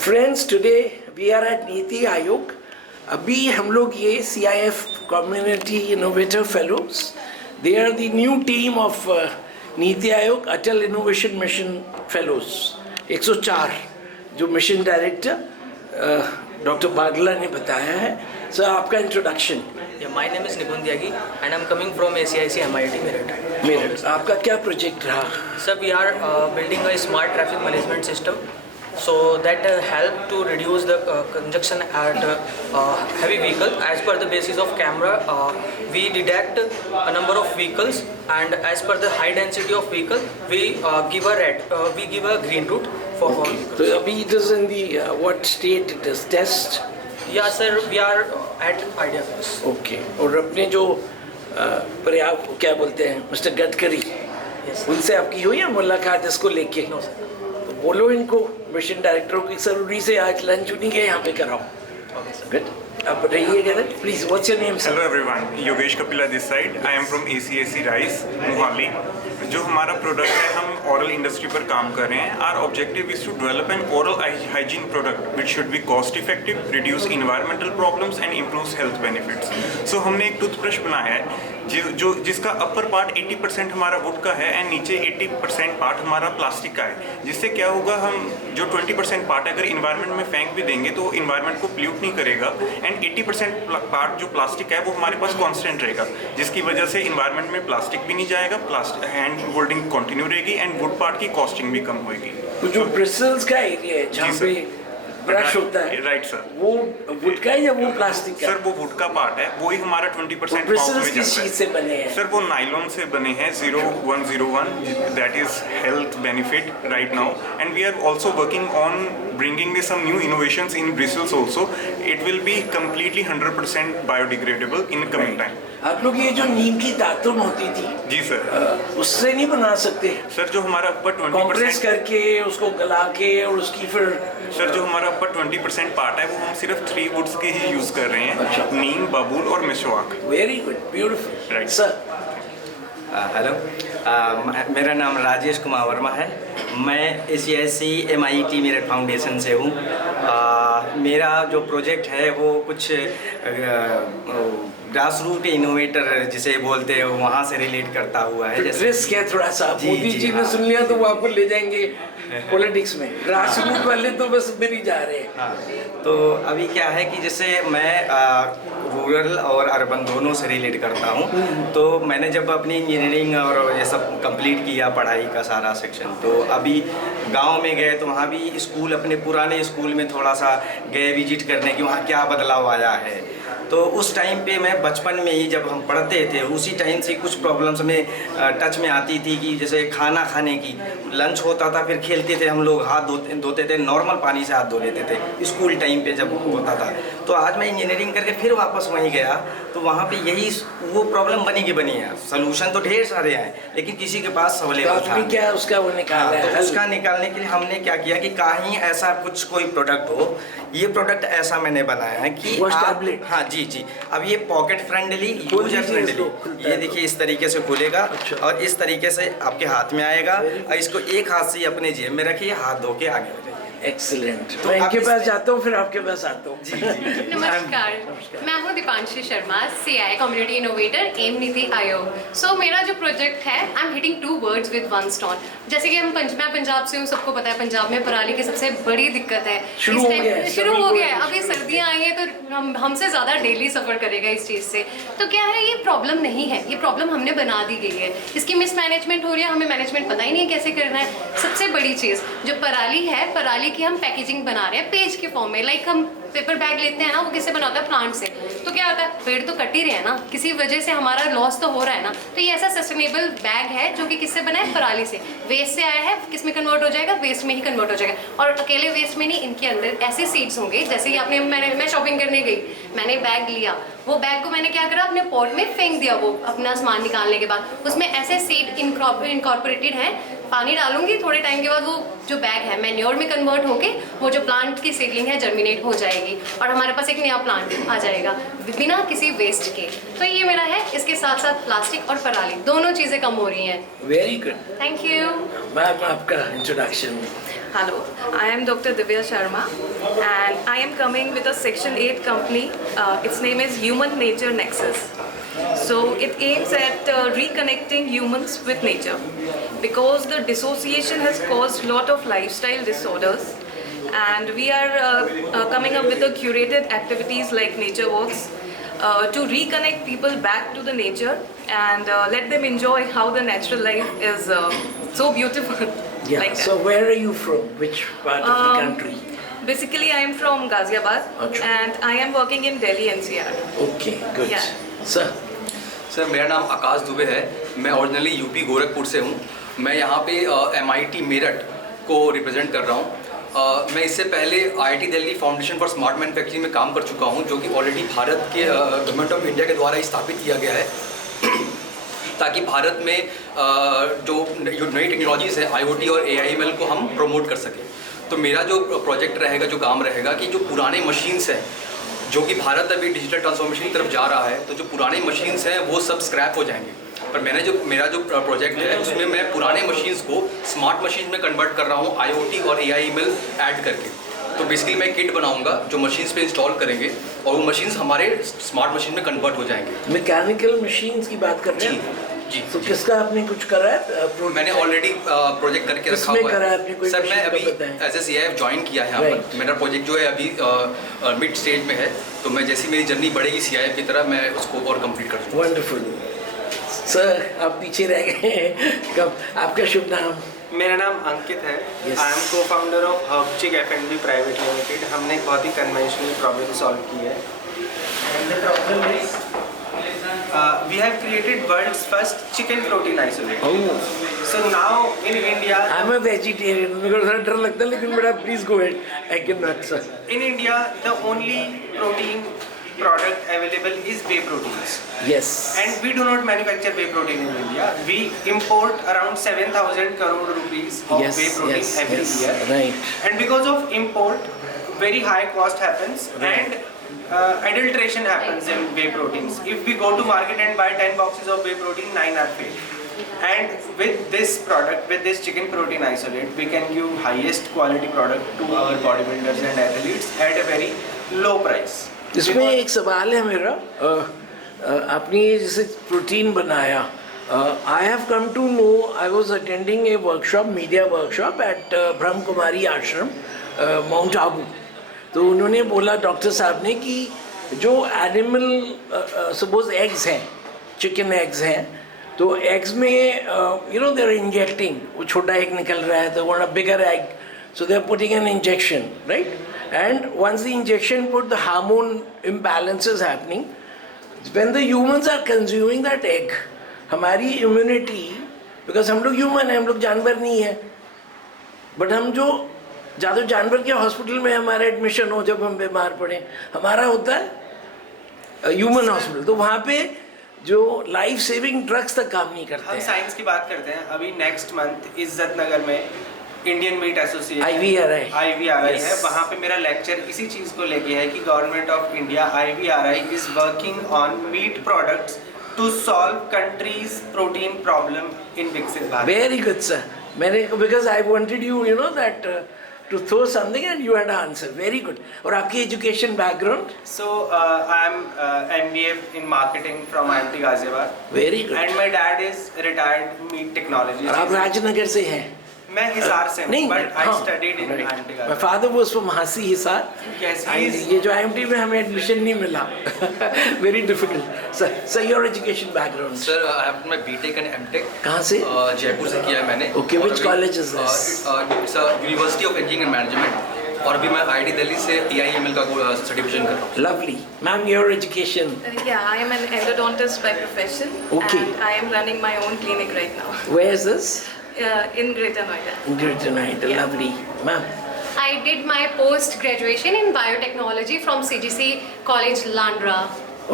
Friends, today we are at NITI Aayog. अभी हम लोग ये CIF community innovator fellows, they are the new team of NITI Aayog Atal innovation mission fellows 104, जो mission director doctor बागला ने बताया है। सर, आपका introduction. My name is Nikunj Tyagi and I am coming from ACIC MIT Meerut. आपका क्या प्रोजेक्ट रहा? Sir, we are building a smart traffic management system so that help to reduce the congestion at heavy vehicle. As per the basis of camera, we detect a number of vehicles, and as per the high density of vehicle, we give a red, we give a green route for all vehicles. So अभी it is in the what state it is test? Yeah sir, we are at idea phase. Okay. और अपने जो पर्याप्त क्या बोलते हैं mister Gadkari, Yes. उनसे आपकी हुई है मुलाकात इसको लेके? No sir. तो बोलो इनको, मिशन डायरेक्टरों की जरूरी से आज लंच उन्हीं के यहाँ पे कराओ। Okay sir. गुड, अब रहिएगा please. What's your name sir? Hello everyone, Yogesh Kapila this side. I am from ACIC rice Mohali. जो हमारा प्रोडक्ट है, हम ओरल इंडस्ट्री पर काम कर रहे हैं। Our objective is to develop an oral hygiene product which should be cost effective, reduce environmental problems and improves health benefits. So हमने एक टूथब्रश बनाया है जिसका अपर पार्ट 80% हमारा वुड का है एंड नीचे 80% पार्ट हमारा प्लास्टिक का है। जिससे क्या होगा, हम जो 20% पार्ट अगर इन्वायरमेंट में फेंक भी देंगे तो इन्वायरमेंट को पोल्यूट नहीं करेगा, एंड 80% पार्ट जो प्लास्टिक है वो हमारे पास कांस्टेंट रहेगा, जिसकी वजह से इन्वायरमेंट में प्लास्टिक भी नहीं जाएगा, हैंड होल्डिंग कंटिन्यू रहेगी एंड वुड पार्ट की कॉस्टिंग भी कम होगी। तो जो ब्रिसल्स का एरिया है जहाँ पे ब्रश होता है, राइट सर, वो वुड का है या वो प्लास्टिक का? सर वो वुड का पार्ट है, वो ही हमारा 20% ब्रिसल्स किस चीज से बने हैं? सर वो नाइलॉन से बने हैं 0101, that is health benefit right now, and we are also working on bringing some new innovations in bristles also. It will be completely 100% biodegradable in coming time. आप लोग ये जो नीम की दातुन होती थी, जी सर, उससे नहीं बना सकते? सर जो हमारा ऊपर 20% 20% करके उसको गला के और उसकी फिर सर जो हमारा ऊपर 20% पार्ट है वो हम सिर्फ 3 वुड्स के ही यूज कर रहे हैं। अच्छा। नीम, बबूल और मिसवाक। Very good, beautiful. Right. Sir, hello, मेरा नाम राजेश कुमार वर्मा है। मैं ACIC MIT मेरठ फाउंडेशन से हूँ। मेरा जो प्रोजेक्ट है वो कुछ ग्रास रूट इनोवेटर जिसे बोलते हैं वहाँ से रिलेट करता हुआ है। जैसे रिस्क है थोड़ा सा। मोदी जी ने सुन लिया तो वो आपको ले जाएंगे पॉलिटिक्स में। ग्रास रूट वाले तो बस इधर ही जा रहे हैं। हाँ, तो अभी क्या है कि जैसे मैं रूरल और अर्बन दोनों से रिलेट करता हूँ। तो मैंने जब अपनी इंजीनियरिंग और ये सब कंप्लीट किया, पढ़ाई का सारा सेक्शन, तो अभी गांव में गए तो वहाँ भी स्कूल, अपने पुराने स्कूल में थोड़ा सा गए विजिट करने की, वहाँ क्या बदलाव आया है। तो उस टाइम पे मैं बचपन में ही जब हम पढ़ते थे उसी टाइम से कुछ प्रॉब्लम्स में टच में आती थी कि जैसे खाना खाने की, लंच होता था, फिर खेलते थे हम लोग, हाथ धोते थे, नॉर्मल पानी से हाथ धो लेते थे स्कूल टाइम पे जब होता था। तो आज मैं इंजीनियरिंग करके फिर वापस वहीं गया तो वहाँ पे यही वो प्रॉब्लम बनी की बनी है। सोल्यूशन तो ढेर सारे हैं लेकिन किसी के पास अवेलेबल था क्या उसका वो निकाला है? तो उसका निकालने के लिए हमने क्या किया कि कहीं ऐसा कुछ कोई प्रोडक्ट हो। ये प्रोडक्ट ऐसा मैंने बनाया है कि हाँ जी, अब ये पॉकेट फ्रेंडली, यूजर फ्रेंडली। ये देखिए इस तरीके से खुलेगा। अच्छा। और इस तरीके से आपके हाथ में आएगा और इसको एक हाथ से अपने जेब में रखिए, हाथ धो के आगे बढ़िए। एक्सीलेंट। तो इनके पास जाता हूँ, फिर आपके पास आता हूँ। नमस्कार, मैं हूँ Deepanshi Sharma, CI community innovator, am NITI Aayog. So मेरा जो प्रोजेक्ट है, I am hitting 2 birds with 1 stone। जैसे कि मैं पंजाब से हूँ, सबको पता है पंजाब में पराली की सबसे बड़ी दिक्कत है। शुरू हो गया है। अभी सर्दियाँ आई हैं तो हमसे ज़्यादा डेली सफ़र करेगा इस चीज़ से। तो क्या है, ये प्रॉब्लम नहीं है, ये प्रॉब्लम हमने बना दी गई है। इसकी मिसमैनेजमेंट हो रही है, हमें मैनेजमेंट पता ही नहीं है कैसे करना है। सबसे बड़ी चीज़ जो पराली है, पराली की हम पैकेजिंग बना रहे हैं पेज के फॉर्म में। लाइक हम पेपर बैग लेते हैं ना, वो किससे बना होता है? प्लांट से। तो क्या होता है, पेड़ तो कट ही रहे हैं ना, किसी वजह से हमारा लॉस तो हो रहा है ना। तो ये ऐसा सस्टेनेबल बैग है जो कि किससे बना है? पराली से। वेस्ट से आया है, किस में कन्वर्ट हो जाएगा? वेस्ट में ही कन्वर्ट हो जाएगा। और अकेले वेस्ट में नहीं, इनके अंदर ऐसे सीड्स होंगे। जैसे कि मैं शॉपिंग करने गई, मैंने बैग लिया, वो बैग को मैंने क्या करा, अपने पॉट में फेंक दिया। वो अपना सामान निकालने के बाद उसमें ऐसे सीड इनकॉर्पोरेटेड हैं, पानी डालूंगी, थोड़े टाइम के बाद वो जो बैग है मैन्योर में कन्वर्ट होके वो जो प्लांट की सीडलिंग है जर्मिनेट हो जाएगी और हमारे पास एक नया प्लांट आ जाएगा बिना किसी वेस्ट के। तो ये मेरा है, इसके साथ साथ प्लास्टिक और पराली दोनों चीज़ें कम हो रही हैं। Very good. Thank you ma'am, आपका introduction. Hello, I am Dr. Divya Sharma and I am coming with a Section 8 company. Its name is Human Nature Nexus. So it aims at reconnecting humans with nature because the dissociation has caused a lot of lifestyle disorders, and we are coming up with a curated activities like nature walks to reconnect people back to the nature and let them enjoy how the natural life is so beautiful. Yeah. Like that. So where are you from? Which part of the country? Basically, I am from Ghaziabad Achha. and I am working in Delhi NCR. Okay, good. Yeah. Sir. Sir मेरा नाम आकाश दुबे है। मैं originally UP Gorakhpur से हूँ। मैं यहाँ पे MIT Meerut को रिप्रेजेंट कर रहा हूँ। मैं इससे पहले IIT Delhi foundation for smart manufacturing में काम कर चुका हूँ, जो कि ऑलरेडी भारत के गवर्नमेंट ऑफ इंडिया के द्वारा स्थापित किया गया है ताकि भारत में जो नई टेक्नोलॉजीज़ है IoT और AIML को हम प्रमोट कर सकें। तो मेरा जो प्रोजेक्ट रहेगा, जो काम रहेगा कि जो पुराने मशीन्स हैं, जो कि भारत अभी डिजिटल ट्रांसफॉर्मेशन की तरफ जा रहा है, तो जो पुराने मशीन्स हैं वो सब स्क्रैप हो जाएंगे। पर मेरा जो प्रोजेक्ट है उसमें मैं पुराने मशीन्स को स्मार्ट मशीन में कन्वर्ट कर रहा हूँ IoT और AIML ऐड करके। तो बेसिकली मैं किट बनाऊंगा जो मशीन्स पे इंस्टॉल करेंगे और वो मशीन्स हमारे स्मार्ट मशीन में कन्वर्ट हो जाएंगे। मैकेनिकल मशीन्स की बात कर रहे हैं? जी। तो किसका आपने कुछ करा है? मैंने ऑलरेडी प्रोजेक्ट करके रखा किसमें हुआ करा है है। आपने? कोई सर मैं machine अभी का बताएं। एज ए CIF ज्वाइन किया है यहाँ Right. पर। मेरा प्रोजेक्ट जो है अभी मिड स्टेज में है, तो मैं जैसी मेरी जर्नी बढ़ेगी CIF की तरह मैं उसको और कंप्लीट कर दूँगा। वंडरफुल। सर, आप पीछे रह गए हैं। कब? आपका शुभ नाम? मेरा नाम अंकित है। Yes. I am co founder of Herbchick F&B private limited. हमने एक बहुत ही कन्वेंशनल प्रॉब्लम सॉल्व की है। And the problem is we have created world's first chicken protein isolate. So now in India I am a vegetarian. मेरे को थोड़ा डर लगता है, लेकिन बड़ा please go ahead. I can not sir. In India the only protein product available is whey proteins, Yes. and we do not manufacture whey protein in India. We import around 7,000 crore rupees of Yes, whey protein yes, every yes, year. right. And because of import, very high cost happens, Right. and adulteration happens in whey proteins. If we go to market and buy 10 boxes of whey protein, 9 are fake. And with this product, with this chicken protein isolate, we can give highest quality product to our bodybuilders and athletes at a very low price. इसमें एक सवाल है मेरा। आपने ये जैसे protein बनाया, I have come to know, I was attending a workshop, media workshop at Brahma Kumari आश्रम, माउंट आबू। तो उन्होंने बोला, डॉक्टर साहब ने, कि जो एनिमल सपोज एग्स हैं, चिकन एग्स हैं, तो एग्स में दे आर इंजेक्टिंग, वो छोटा एग निकल रहा है तो one a bigger egg, so they are putting an injection, right? And once the injection put, the hormone imbalance is happening. When the humans are consuming that egg, हमारी immunity, because हम लोग human हैं, हम लोग जानवर नहीं हैं, but हम जो ज़्यादा जानवर के हॉस्पिटल में हमारा एडमिशन हो जब हम बीमार पड़े, हमारा होता है ह्यूमन हॉस्पिटल, तो वहाँ पे जो लाइफ सेविंग ड्रग्स तक काम नहीं करते हम हैं। साइंस की बात करते हैं। अभी नेक्स्ट मंथ इज्जत नगर में इंडियन मीट एसोसिएशन IVRI है, वहाँ पे मेरा लेक्चर इसी चीज़ को लेके है कि government of India IVRI is working on meat products to solve countries protein problem in Viksit Bharat. Very good, sir. मैंने, because I wanted you, that to throw something and you had an answer. Very good. और आपकी education background? So I am MBA in marketing from IIT Ghaziabad. Very good. And my dad is retired meat technology. और आप राजनगर से हैं? मैं हिसार से हूँ, नहीं, but I हाँ, studied in right. IIT My Ghaziabad. father was from Hasi, Hisar. Yes, And he is. ये जो IMT में हमें एडमिशन नहीं मिला, very difficult. Sir, your education background? Sir I have my BTech and MTech कहाँ से? जयपुर से किया है मैंने। Okay, which college is this? University of engineering and management, और अभी मैं IIT दिल्ली से AIML का सर्टिफिकेशन कर रहा हूँ। Lovely. Ma'am, your education? Yeah, I am an endodontist by profession. Okay. And I am running my own clinic right now Where is this? in Greater Noida. In Greater Noida. Yeah. Lovely. Ma'am? I did my post graduation in biotechnology from CGC College Landra.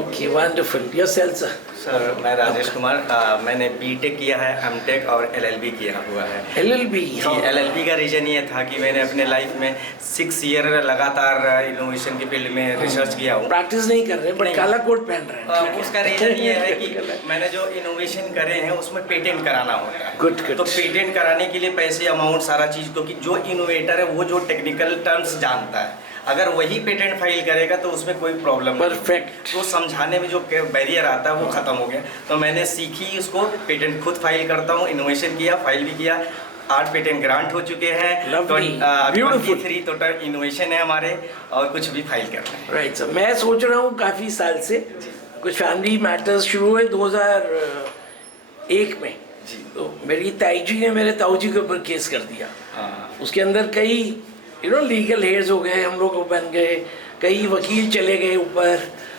Okay, wonderful. Yourself, sir? Sir मैं राजेश कुमार, मैंने BTech किया है, MTech और LLB किया हुआ है। LLB, जी, LLB का reason ये था कि मैंने अपने लाइफ में 6 ईयर लगातार इनोवेशन की फील्ड में रिसर्च किया हूँ। प्रैक्टिस नहीं कर रहे बट नहीं। काला कोट पहन रहे हैं। उसका रीज़न ये है कि मैंने जो इनोवेशन करे हैं उसमें पेटेंट कराना होता है। Good, good. तो पेटेंट कराने के लिए पैसे, अमाउंट, सारा चीज़, क्योंकि जो इनोवेटर है वो जो टेक्निकल टर्म्स जानता है, अगर वही पेटेंट फाइल करेगा तो उसमें कोई प्रॉब्लम नहीं। Perfect. तो समझाने में जो बैरियर आता है वो ख़त्म हो गया। तो मैंने सीखी उसको, पेटेंट खुद फाइल करता हूँ, इनोवेशन किया, फाइल भी किया, 8 पेटेंट ग्रांट हो चुके हैं। Lovely. Beautiful. 23 टोटल इनोवेशन है हमारे, और कुछ भी फाइल कर रहे हैं। राइट सर, मैं सोच रहा हूँ काफ़ी साल से, कुछ फैमिली मैटर्स शुरू हुए 2001 में। जी। तो मेरी ताई जी ने मेरे ताऊ जी के ऊपर केस कर दिया। हाँ। उसके अंदर कई लीगल हेयर्स हो गए, हम लोग बन गए, कई वकील चले गए ऊपर।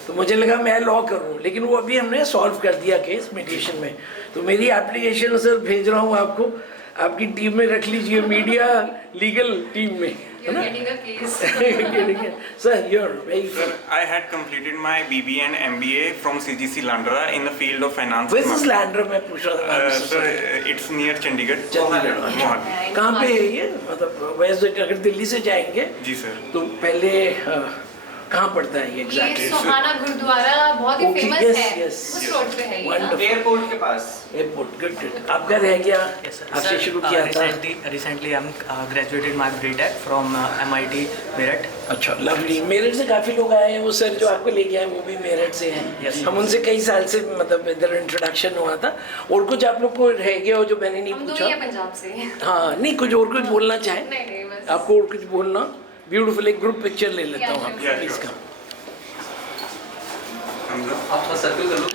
तो मुझे लगा मैं लॉ करूं, लेकिन वो अभी हमने सॉल्व कर दिया केस मीडिएशन में। तो मेरी एप्लीकेशन सर भेज रहा हूँ आपको, आपकी टीम में रख लीजिए, मीडिया लीगल टीम में, है ना? Sir you're very Sir, I had completed my BBA and MBA from CGC Landra in the field of finance. Where's this लैंड्रा में पूछ रहा था? Sir, it's near Chandigarh. Chandigarh, अच्छा। मोहाली। कहाँ पे है ये? मतलब वैसे अगर दिल्ली से जाएंगे जी सर। तो पहले कहाँ पड़ता है ये ये एग्जैक्टली? सोहाना गुरुद्वारा बहुत ही Okay, फेमस yes, है, yes, उस yes. रोड पे है ये ना? Wonderful. एयरपोर्ट के पास। Airport, good. आपका रह गया, आपसे शुरू किया था। Recently I'm graduated my BTech from MIT Meerut. अच्छा, लवली। मेरठ से काफ़ी लोग आए हैं, वो सर जो आपको लेके आए वो भी मेरठ से हैं। Yes. हम उनसे कई साल से मतलब इधर इंट्रोडक्शन हुआ था। और कुछ आप लोग को रह गया हो जो मैंने नहीं हम दो पूछा? ही हैं पंजाब से। हाँ, नहीं कुछ और कुछ बोलना चाहें? नहीं नहीं बस। आपको और कुछ बोलना? ब्यूटीफुल, एक ग्रुप पिक्चर ले लेता हूँ Yeah, आपकी, sure. प्लीज का। आप थोड़ा सर्कल कर लो।